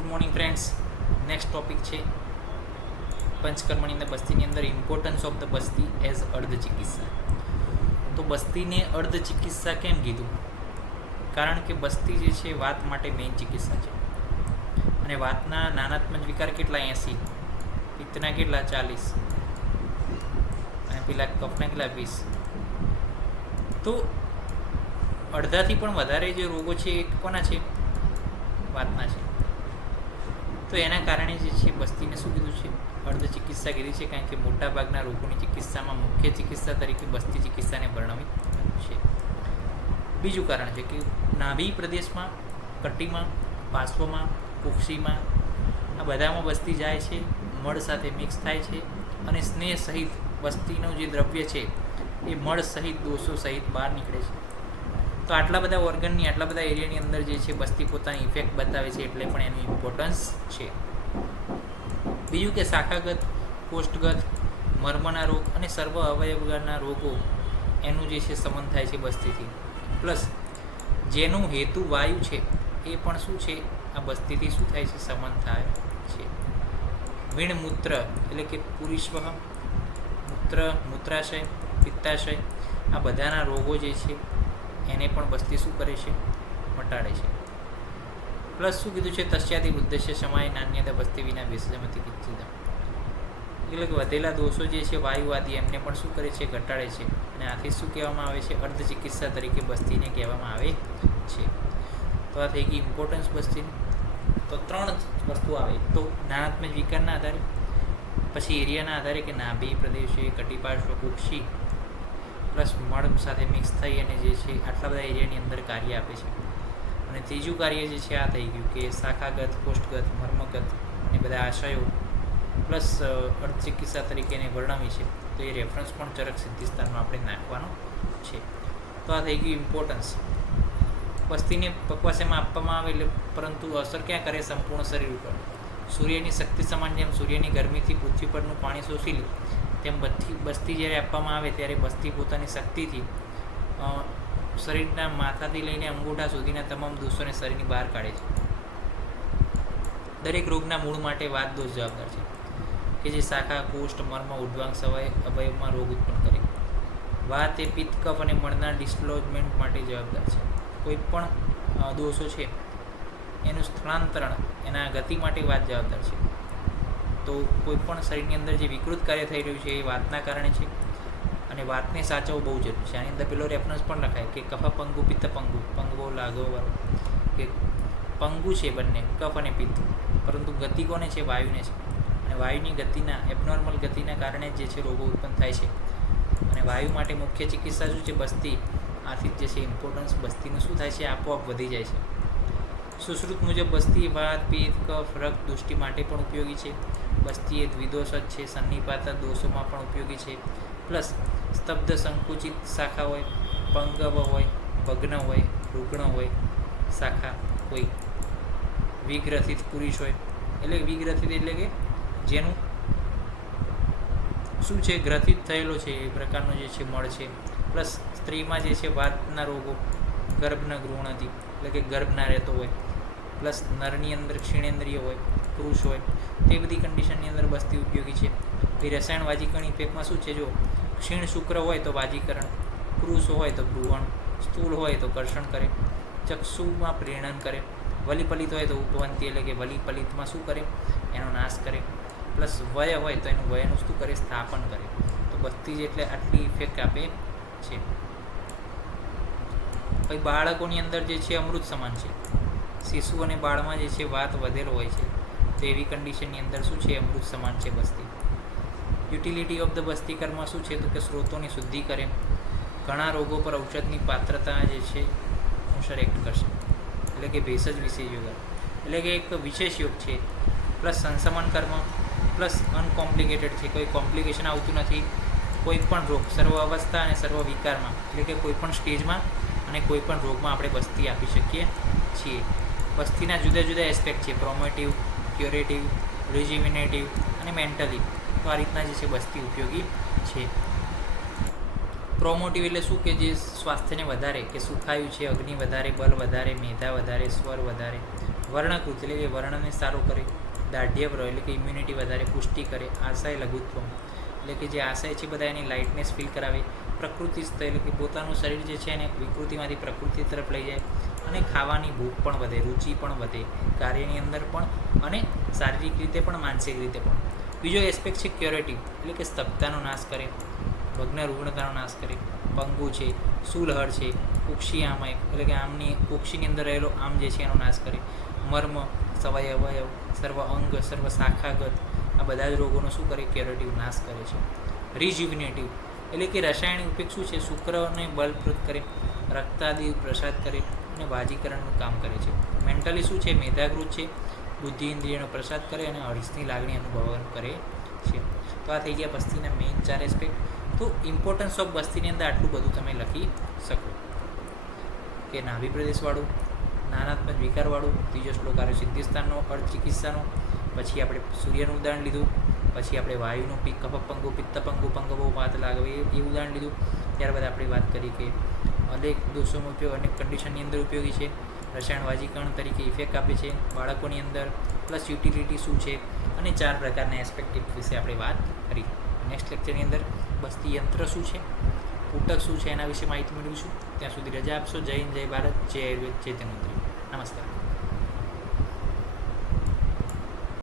Good morning friends. Next topic છે પંચકર્મની અંદર બસ્તીની અંદર importance of the Basti as અર્ધ ચિકિત્સા. તો બસ્તીને અર્ધ ચિકિત્સા કેમ કીધું? કારણ કે બસ્તી જે છે વાત માટે મેઇન ચિકિત્સા છે. અને વાતના નાનાત્મક વિકાર કેટલા? 80, પિત્તના કેટલા? 40, અને પેલા કફના કેટલા? 20. તો અડધાથી પણ વધારે જે રોગો છે એ કોના છે? વાતના છે. તો એના કારણે જે છે બસ્તીને શું કીધું છે? અર્ધ ચિકિત્સા કીધી છે. કારણ કે મોટાભાગના રોગોની ચિકિત્સામાં મુખ્ય ચિકિત્સા તરીકે બસ્તી ચિકિત્સાને વર્ણવી છે. બીજું કારણ છે કે નાભી પ્રદેશમાં, કટીમાં, પાર્શ્વમાં, કુક્ષીમાં, આ બધામાં બસ્તી જાય છે, મળ સાથે મિક્સ થાય છે અને સ્નેહ સહિત બસ્તીનું જે દ્રવ્ય છે એ મળ સહિત, દોષો સહિત બહાર નીકળે છે. તો આટલા બધા ઓર્ગનની, આટલા બધા એરિયાની અંદર જે છે બસ્તી પોતાની ઇફેક્ટ બતાવે છે, એટલે પણ એનું ઇમ્પોર્ટન્સ છે. બીજું કે શાખાગત, કોષ્ઠગત, મર્મના રોગ અને સર્વ અવયવના રોગો એનું જે છે સમન થાય છે બસ્તીથી. પ્લસ જેનું હેતુ વાયુ છે એ પણ શું છે? આ બસ્તીથી શું થાય છે? સમન થાય છે. વિણમૂત્ર એટલે કે પુરુષવ, મૂત્ર, મૂત્રાશય, પિત્તાશય, આ બધાના રોગો જે છે એને પણ બસ્તી શું કરે છે? મટાડે છે. પ્લસ શું કીધું છે? તસ્યાથી બુદ્ધસ્ય સમાય નાન્યતા બસ્તી વિના વિસર્જમતી કિંચિત. એટલે કે વધેલા દોષો જે છે વાયુવાદી એમને પણ શું કરે છે? ઘટાડે છે. અને આથી શું કહેવામાં આવે છે? અર્ધ ચિકિત્સા તરીકે બસ્તીને કહેવામાં આવે છે. તો આ થઈ ગઈ ઇમ્પોર્ટન્સ બસ્તીની. તો 3 વસ્તુ આવે. તો નાનાત્મક વિકારના આધારે, પછી એરિયાના આધારે કે નાભી પ્રદેશે, કટિપાર્શ્વ, કુક્ષી, પ્લસ મળ સાથે મિક્સ થઈ અને જે છે આટલા બધા એરિયાની અંદર કાર્ય આપે છે. અને ત્રીજું કાર્ય જે છે આ થઈ ગયું કે શાખાગત, કોષ્ઠગત, મર્મગત અને બધા આશયો પ્લસ અર્ધ ચિકિત્સા તરીકે એને વર્ણવી છે. તો એ રેફરન્સ પણ ચરક સિદ્ધિસ્તાનમાં આપણે નાખવાનો છે. તો આ થઈ ગયું ઇમ્પોર્ટન્સ. બસ્તીને પકવાસેમાં આપવામાં આવે એટલે, પરંતુ અસર ક્યાં કરે? સંપૂર્ણ શરીર ઉપર. સૂર્યની શક્તિ સમાન જેમ સૂર્યની ગરમીથી પૃથ્વી પરનું પાણી શોષી લે, તેમ બસ્તી જ્યારે આપવામાં આવે ત્યારે બસ્તી પોતાની શક્તિથી શરીરના માથાથી લઈને અંગૂઠા સુધીના તમામ દોષોને શરીરની બહાર કાઢે છે. દરેક રોગના મૂળ માટે વાત દોષ જવાબદાર છે કે જે શાખા, કોષ્ઠ, મર્મ, ઉદ્વાંગ અવયવમાં રોગ ઉત્પન્ન કરે. વાત એ પિત્ત, કફ અને મળના ડિસ્લોજમેન્ટ માટે જવાબદાર છે. કોઈ પણ દોષો છે એનું સ્થળાંતરણ, એના ગતિ માટે વાત જવાબદાર છે. તો કોઈ પણ શરીરની અંદર જે વિકૃત કાર્ય થઈ રહ્યું છે એ વાતના કારણે છે. અને વાતને સાચવવું બહુ જરૂરી છે. આની અંદર પેલો રેફરન્સ પણ લખાય કે કફ પંગુ, પિત્ત પંગુ, પંગવો લાઘવવાળો, કે પંગુ છે બંને, કફ અને પિત્ત, પરંતુ ગતિ કોને છે? વાયુને છે. અને વાયુની ગતિના, એબનોર્મલ ગતિના કારણે જે છે રોગો ઉત્પન્ન થાય છે. અને વાયુ માટે મુખ્ય ચિકિત્સા શું છે? બસ્તી. આથી જે છે ઇમ્પોર્ટન્સ બસ્તીનું શું થાય છે? આપોઆપ વધી જાય છે. સુશ્રુત મુજબ બસ્તી વાત, પિત્ત, કફ, રક્ત, દુષ્ટિ માટે પણ ઉપયોગી છે. બસ્તી એ દ્વિદોષ જ છે. સન્નિપાત દોષોમાં પણ ઉપયોગી છે. પ્લસ સ્તબ્ધ, સંકુચિત શાખા હોય, પંગવ હોય, ભગ્ન હોય, રૂગ્ણ હોય શાખા હોય, વિગ્રથિત પુરુષ હોય, એટલે વિગ્રથિત એટલે કે જેનું શું છે? ગ્રથિત થયેલો છે એ પ્રકારનો જે છે મળ છે. પ્લસ સ્ત્રીમાં જે છે વાતના રોગો, ગર્ભના ગૃહણથી એટલે કે ગર્ભ ના રહેતો હોય, પ્લસ નરની અંદર ક્ષીણેન્દ્રિય હોય, પુરુષ હોય, તે બધી કન્ડિશનની અંદર બસ્તી ઉપયોગી છે. એ રસાયણ વાજીકરણ ઇફેક્ટમાં શું છે? જો ક્ષીણ શુક્ર હોય તો વાજીકરણ, પુરુષ હોય તો ગૃહણ, સ્થૂળ હોય તો કર્ષણ કરે, ચક્ષુમાં પ્રેરણન કરે, વલિપલિત હોય તો ઉપવંતી એટલે કે વલિપલિતમાં શું કરે? એનો નાશ કરે. પ્લસ વય હોય તો એનું વયનું શું કરે? સ્થાપન કરે. તો બસ્તી જ એટલે આટલી ઇફેક્ટ આપે છે. પછી બાળકોની અંદર જે છે અમૃત સમાન છે. શિશુ અને બાળમાં જે છે વાત વધેલો હોય છે, તો એવી કન્ડિશનની અંદર શું છે? અમૃત સમાન છે બસ્તી. યુટિલિટી ઓફ ધ બસ્તી કર્મ શું છે? તો કે સ્ત્રોતોની શુદ્ધિ કરે, ઘણા રોગો પર ઔષધની પાત્રતા જે છે એક્ટ કરશે. એટલે કે ભેષજ વિશેષ યોગ, એટલે કે એક વિશેષ યોગ છે. પ્લસ સંશમન કર્મ, પ્લસ અનકોમ્પ્લિકેટેડ છે. કોઈ કોમ્પ્લિકેશન આવતું નથી. કોઈ પણ રોગ, સર્વ અવસ્થા અને સર્વ વિકારમાં, એટલે કે કોઈ પણ સ્ટેજમાં અને કોઈ પણ રોગમાં આપણે બસ્તી આપી શકીએ છીએ. બસ્તીના જુદા જુદા એસ્પેક્ટ છે: પ્રોમોટિવ, ક્યોરેટિવ, રિજ્યુમિનેટિવ અને મેન્ટલી. તો આ રીતના જે છે બસ્તી ઉપયોગી છે. પ્રોમોટિવ એટલે શું? કે જે સ્વાસ્થ્યને વધારે, કે સુખાયું છે, અગ્નિ વધારે, બલ વધારે, મેધા વધારે, સ્વર વધારે, વર્ણકૃત એટલે કે વર્ણને સારું કરે, દાઢ્યવ્ર એટલે કે ઇમ્યુનિટી વધારે, પુષ્ટિ કરે, આશય લઘુત્વમ એટલે કે જે આશય છે બધા એની લાઇટનેસ ફીલ કરાવે, પ્રકૃતિસ્થ એટલે કે પોતાનું શરીર જે છે એને વિકૃતિમાંથી પ્રકૃતિ તરફ લઈ જાય, અને ખાવાની ભૂખ પણ વધે, રુચિ પણ વધે કાર્યની અંદર પણ, અને શારીરિક રીતે પણ માનસિક રીતે પણ. બીજો એસ્પેક્ટ છે ક્યોરેટિવ એટલે કે સ્તબ્ધતાનો નાશ કરે, ભગ્ન રુગ્ણતાનો નાશ કરે, પંગુ છે, સુલહળ છે, કુક્ષી આમય એટલે કે આમની કુક્ષીની અંદર રહેલો આમ જે છે એનો નાશ કરે, મર્મ, સવય અવયવ, સર્વ અંગ, સર્વ શાખાગત આ બધા જ રોગોનો શું કરે? ક્યોરેટિવ નાશ કરે છે. રિજ્યુવિનેટિવ એટલે કે રાસાયણિક ઉપયોગ શું છે? શુક્રને બલપ્રદ કરે, રક્તાદિ પ્રસાદ કરે અને વાજીકરણનું કામ કરે છે. મેન્ટલી શું છે? મેધાકૃત છે, બુદ્ધિ ઇન્દ્રિયનો પ્રસાદ કરે અને હર્ષની લાગણી અનુભવ કરે છે. તો આ થઈ ગયા બસ્તીના મેઇન 4 એસ્પેક્ટ. તો ઇમ્પોર્ટન્સ ઓફ બસ્તીની અંદર આટલું બધું તમે લખી શકો કે નાભી પ્રદેશવાળું, નાનાત્મક વિકારવાળું, ત્રીજો શ્લોક આવ્યો સિદ્ધિસ્થાનનો અર્થ ચિકિત્સાનો, પછી આપણે સૂર્યનું ઉદાહરણ લીધું, પછી આપણે વાયુનું કફ પંગુ, પિત્ત પંગુ, પંગવો વાત લાગવે એ ઉદાહરણ લીધું. ત્યારબાદ આપણે વાત કરી કે અનેક દોષોનો ઉપયોગ અનેક કન્ડિશનની અંદર ઉપયોગી છે, રસાયણ વાજીકરણ તરીકે ઇફેક્ટ આપે છે બાળકોની અંદર, પ્લસ યુટિલિટી શું છે, અને 4 પ્રકારના એસ્પેક્ટિવ વિશે આપણે વાત કરી. નેક્સ્ટ લેક્ચરની અંદર બસ્તી યંત્ર શું છે, ઉટક શું છે એના વિશે માહિતી મેળવીશું. ત્યાં સુધી રજા આપશો. જય હિન્દ, જય ભારત, જય આયુર્વેદ, જય ધન્વંતરી. નમસ્કાર.